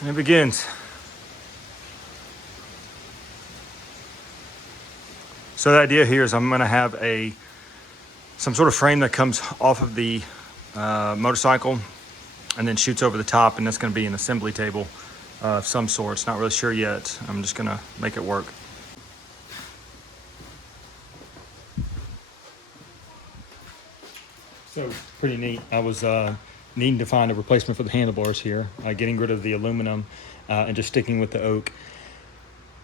And it begins. So the idea here is I'm going to have some sort of frame that comes off of the motorcycle and then shoots over the top, and that's going to be an assembly table of some sort. It's not really sure yet. I'm just going to make it work. So pretty neat. I was needing to find a replacement for the handlebars here, getting rid of the aluminum and just sticking with the oak.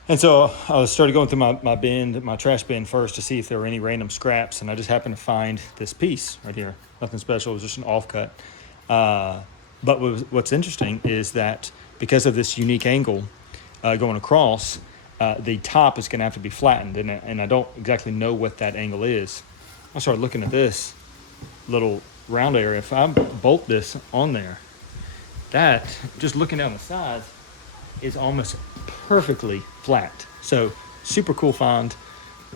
And so I started going through my trash bin first to see if there were any random scraps, and I just happened to find this piece right here. Nothing special, it was just an offcut. But what's interesting is that because of this unique angle going across, the top is going to have to be flattened, and I don't exactly know what that angle is. I started looking at this little round area. If I bolt this on there, that, just looking down the sides, is almost perfectly flat. So super cool find.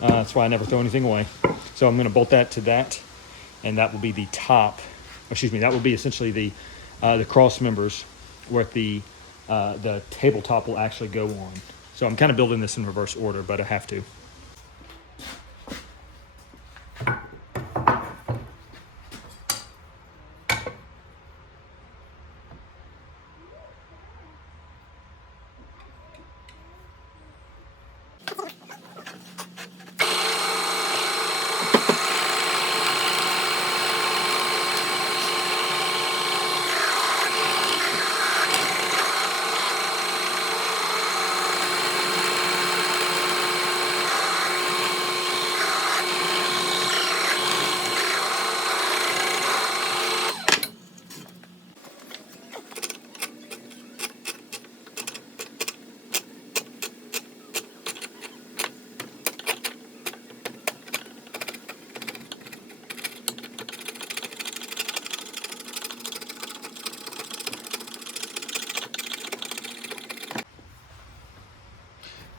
That's why I never throw anything away. So I'm going to bolt that to that, and that will be the top. Excuse me. That will be essentially the cross members where the tabletop will actually go on. So I'm kind of building this in reverse order, but I have to.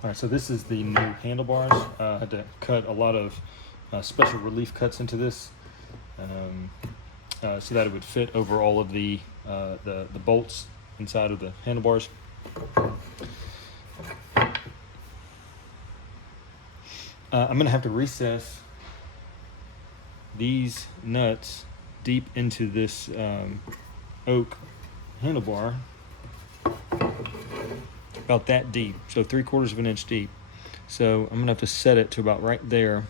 All right, so this is the new handlebars. I had to cut a lot of special relief cuts into this so that it would fit over all of the bolts inside of the handlebars. I'm going to have to recess these nuts deep into this oak handlebar, about that deep, so 3/4 of an inch deep. So I'm gonna have to set it to about right there.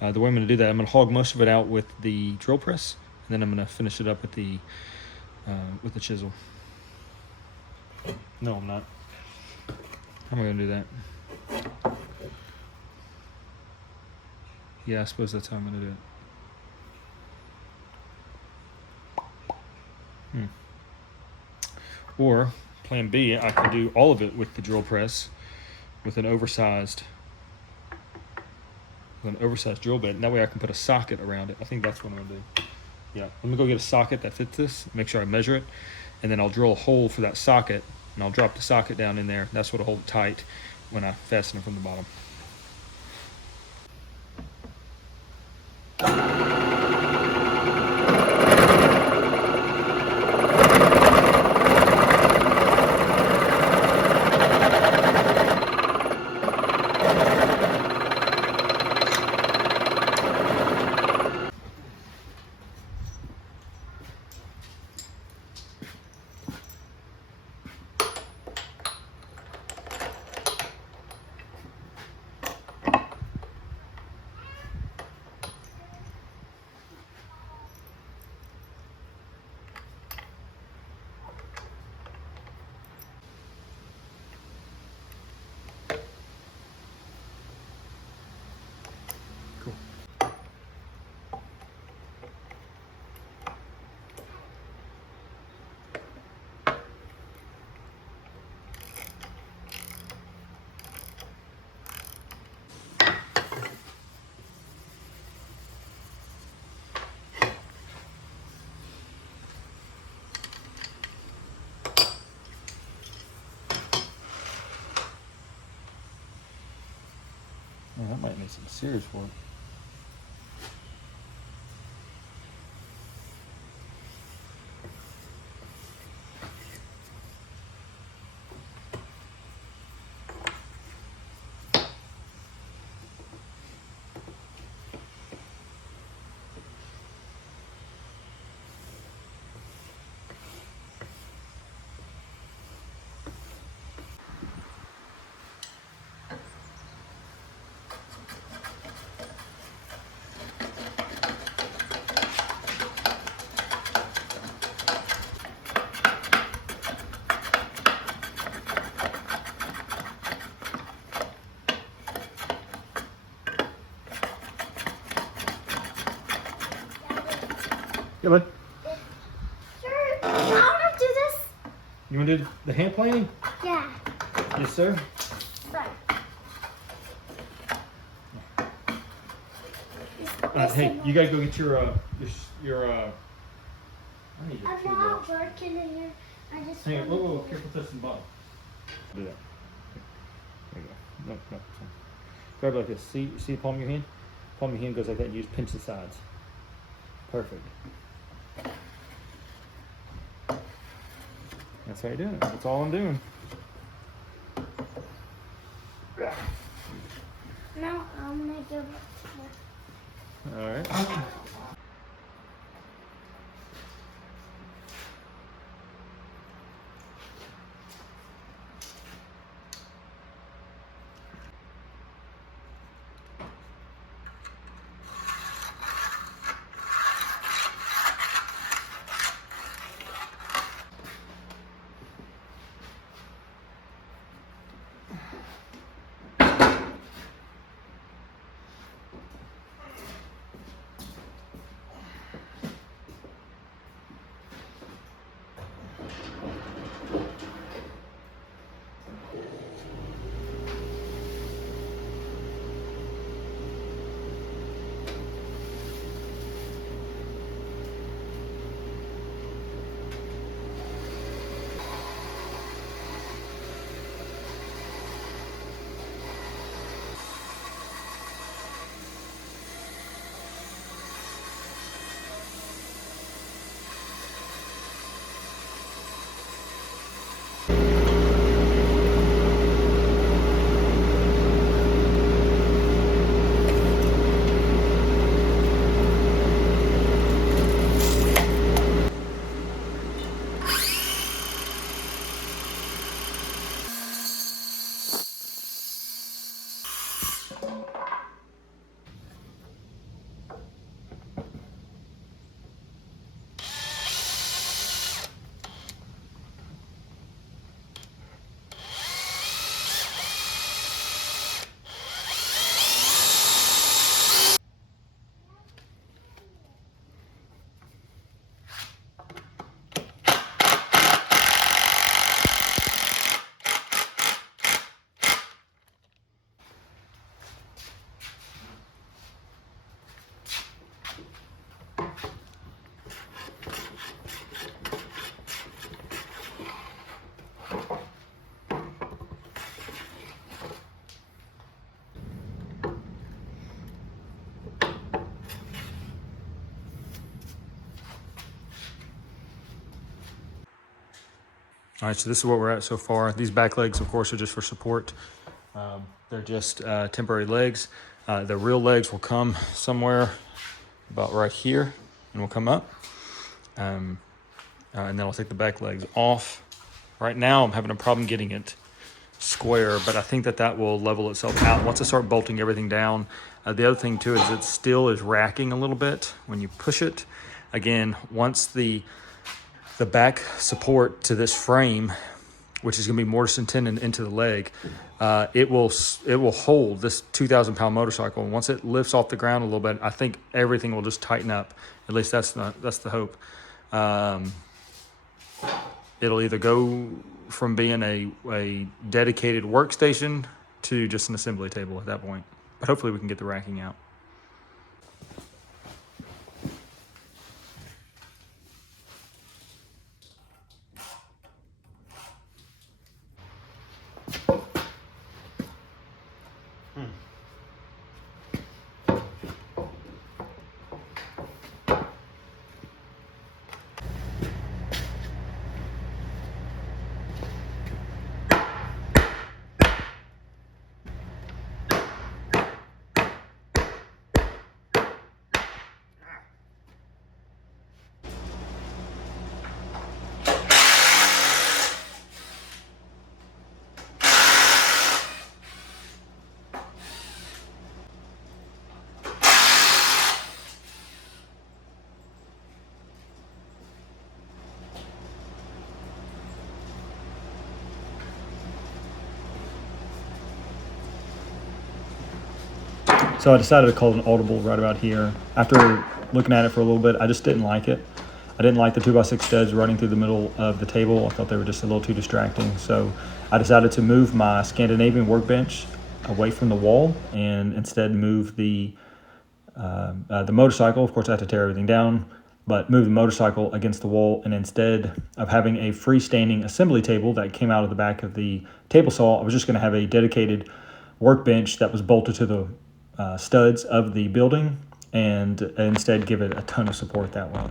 The way I'm gonna do that, I'm gonna hog most of it out with the drill press, and then I'm gonna finish it up with the chisel. No, I'm not. How am I gonna do that? Yeah, I suppose that's how I'm gonna do it. Or plan B, I could do all of it with the drill press with an oversized drill bit, and that way I can put a socket around it. I think that's what I'm gonna do. Yeah, let me go get a socket that fits this, make sure I measure it, and then I'll drill a hole for that socket, and I'll drop the socket down in there. That's what'll hold it tight when I fasten it from the bottom. Man, that might need some serious work. Yeah, bud. Sure. I want to do this. You want to do the hand planing? Yeah. Yes, sir. Right. Hey, you gotta go get your I need your I'm tool not belt. working in here. I just Hang on, want whoa, to whoa, careful touching the bottom. Do that. There you go. No, no. Sorry. Grab it like this. See the palm of your hand? Palm of your hand goes like that. You just pinch the sides. Perfect. That's how you're doing it. That's all I'm doing. No, I'm going to give it. All right. All right, so this is where we're at so far. These back legs, of course, are just for support. They're just temporary legs. The real legs will come somewhere about right here and will come up. And then I'll take the back legs off. Right now, I'm having a problem getting it square, but I think that will level itself out once I start bolting everything down. The other thing too is it still is racking a little bit when you push it. Again, once the back support to this frame, which is going to be mortise and tenon into the leg, it will hold this 2,000-pound motorcycle. And once it lifts off the ground a little bit, I think everything will just tighten up. At least that's the hope. It'll either go from being a dedicated workstation to just an assembly table at that point. But hopefully we can get the racking out. So I decided to call it an audible right about here. After looking at it for a little bit. I just didn't like it. I didn't like the 2x6 studs running through the middle of the table. I thought they were just a little too distracting. So I decided to move my Scandinavian workbench away from the wall and instead move the motorcycle. Of course, I had to tear everything down, but move the motorcycle against the wall. And instead of having a freestanding assembly table that came out of the back of the table saw, I was just going to have a dedicated workbench that was bolted to the studs of the building and instead give it a ton of support that way.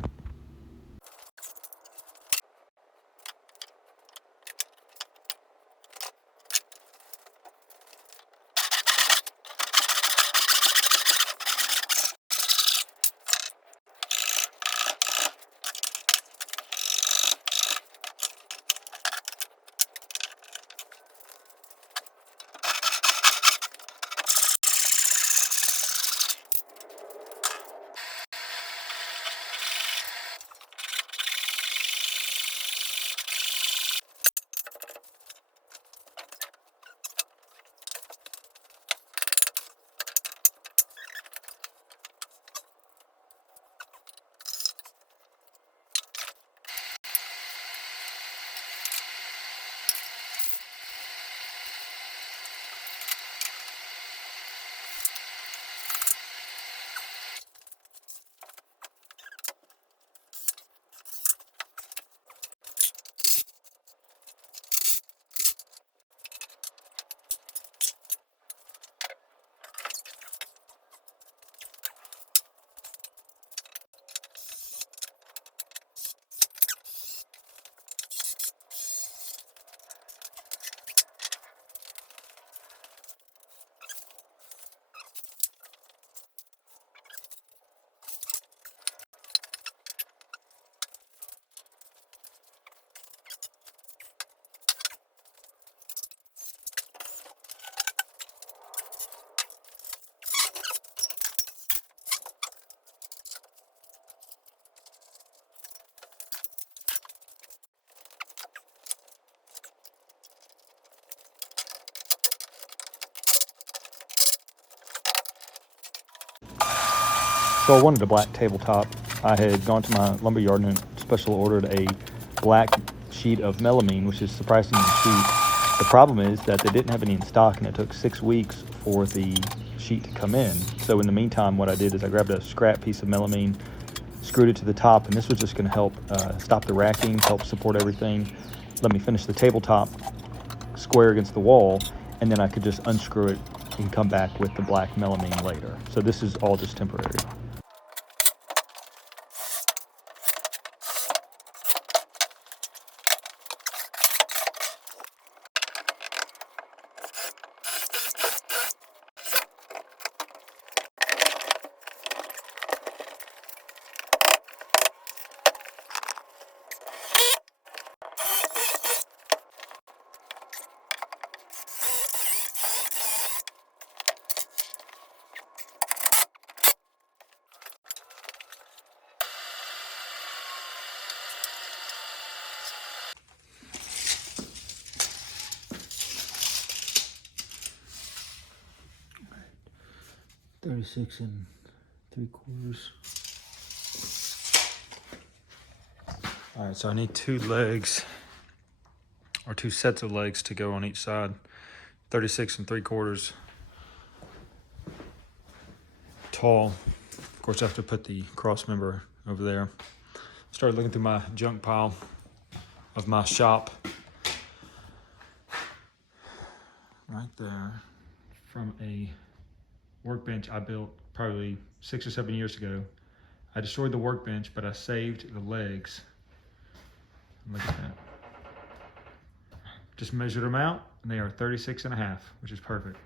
So I wanted a black tabletop. I had gone to my lumber yard and special ordered a black sheet of melamine, which is surprisingly cheap. The problem is that they didn't have any in stock, and it took 6 weeks for the sheet to come in. So in the meantime, what I did is I grabbed a scrap piece of melamine, screwed it to the top, and this was just going to help stop the racking, help support everything. Let me finish the tabletop square against the wall, and then I could just unscrew it and come back with the black melamine later. So this is all just temporary. $36 3/4. All right, so I need 2 legs, or 2 sets of legs to go on each side. 36 3/4 tall. Of course, I have to put the cross member over there. Started looking through my junk pile of my shop. Right there, from a workbench I built probably 6 or 7 years ago. I destroyed the workbench, but I saved the legs. Look at that. Just measured them out, and they are 36.5, which is perfect.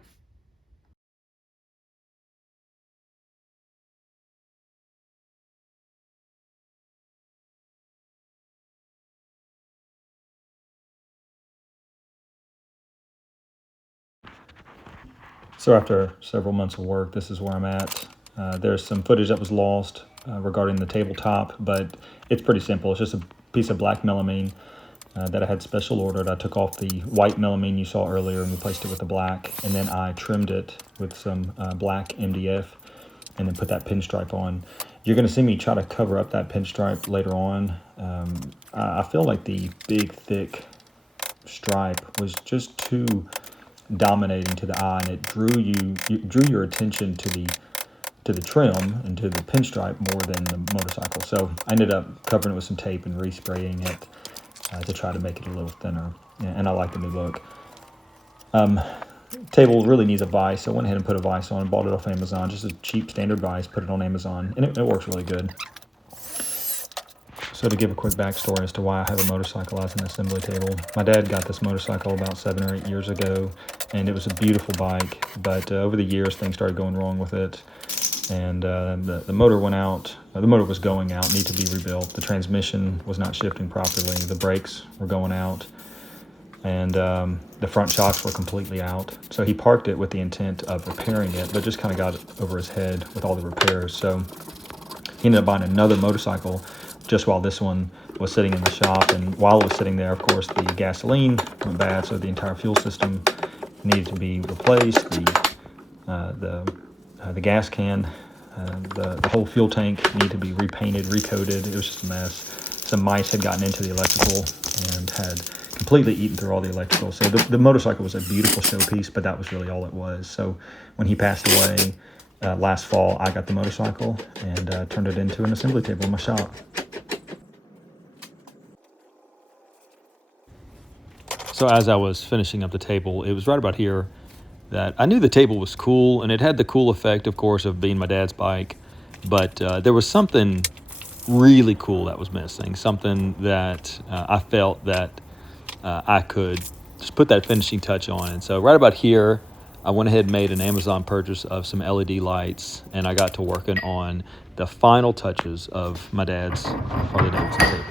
So after several months of work, this is where I'm at. There's some footage that was lost regarding the tabletop, but it's pretty simple. It's just a piece of black melamine that I had special ordered. I took off the white melamine you saw earlier and replaced it with the black, and then I trimmed it with some black MDF and then put that pinstripe on. You're going to see me try to cover up that pinstripe later on. I feel like the big, thick stripe was just too dominating to the eye, and it drew your attention to the trim and to the pinstripe more than the motorcycle. So I ended up covering it with some tape and respraying it to try to make it a little thinner. And I like the new look. Table really needs a vise, so I went ahead and put a vise on, bought it off Amazon, just a cheap standard vise, put it on Amazon, and it works really good. So to give a quick backstory as to why I have a motorcycle as an assembly table, my dad got this motorcycle about 7 or 8 years ago, and it was a beautiful bike, but over the years things started going wrong with it, and the motor went out, the motor was going out, needed to be rebuilt, the transmission was not shifting properly, the brakes were going out, and the front shocks were completely out. So he parked it with the intent of repairing it, but just kind of got it over his head with all the repairs. So he ended up buying another motorcycle just while this one was sitting in the shop. And while it was sitting there, of course, the gasoline went bad, so the entire fuel system needed to be replaced. The gas can, the whole fuel tank needed to be repainted, recoated. It was just a mess. Some mice had gotten into the electrical and had completely eaten through all the electrical. So the motorcycle was a beautiful showpiece, but that was really all it was. So when he passed away last fall, I got the motorcycle and turned it into an assembly table in my shop. So as I was finishing up the table, it was right about here that I knew the table was cool, and it had the cool effect, of course, of being my dad's bike, but there was something really cool that was missing, something that I felt that I could just put that finishing touch on. And so right about here, I went ahead and made an Amazon purchase of some LED lights, and I got to working on the final touches of my dad's Harley Davidson table.